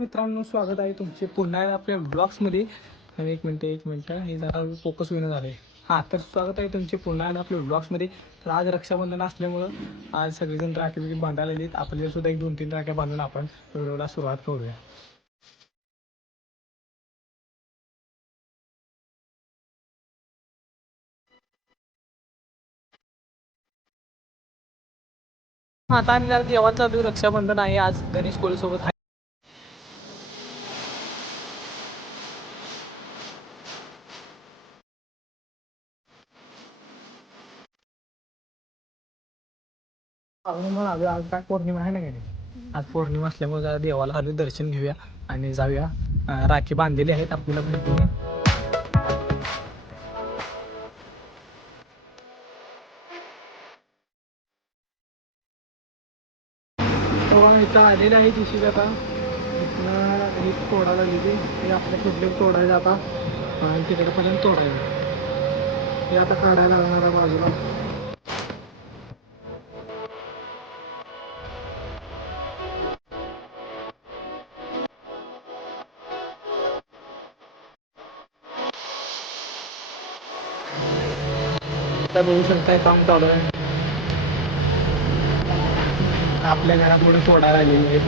मित्रांनो स्वागत आहे तुमचे पुन्हा आपल्या ब्लॉग्समध्ये आणि एक मिनटं एक मिनटं हे जरा फोकस होईन झाले हां तर स्वागत आहे तुमचे पुन्हा आपल्या ब्लॉग्समध्ये तर आज रक्षाबंधन असल्यामुळं आज सगळेजण राखी बिकी बांधायला येत आपल्याला सुद्धा एक दोन तीन राख्या बांधून आपण व्हिडिओला सुरुवात करूया. आता आणि जरा देवाचं रक्षाबंधन आहे आज. गणेश कोळीसोबत मग आलो, आज काय पौर्णिमा आहे ना काय आज पौर्णिमा असल्यामुळे जरा देवाला आलो दर्शन घेऊया आणि जाऊया. अं, राखी बांधलेली आहेत आपल्याला भेटून इथं आलेलं आहे दिशी आता. इथनं हे तोडायला गेली हे आपल्या कुठले तोडायचं आता. आणि तिकडपर्यंत तोडायचं हे आता काढायला लागणार आहे बाजूला. आता बघू शकताय काम चालू आहे. आपल्या घरात तोडायला आलेली राहिलेली आहे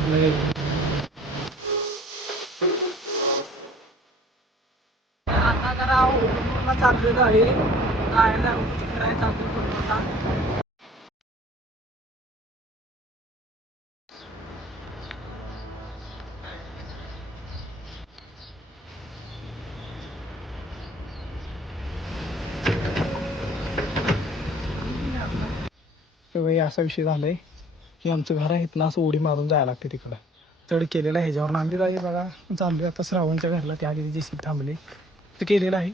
म्हणजे आता जरा चाललेलं आहे. जायला फिरायला चालू करू असा विषय झालाय की आमचं घर आहे इथनं असं उडी मारून जायला लागते तिकडं. चढ केलेलं आहे ह्याच्यावर आम्ही जाईल बघा. चाललोय आता श्रावणच्या घरला त्या आधी जे सीट थांबले. ते केलेलं आहे.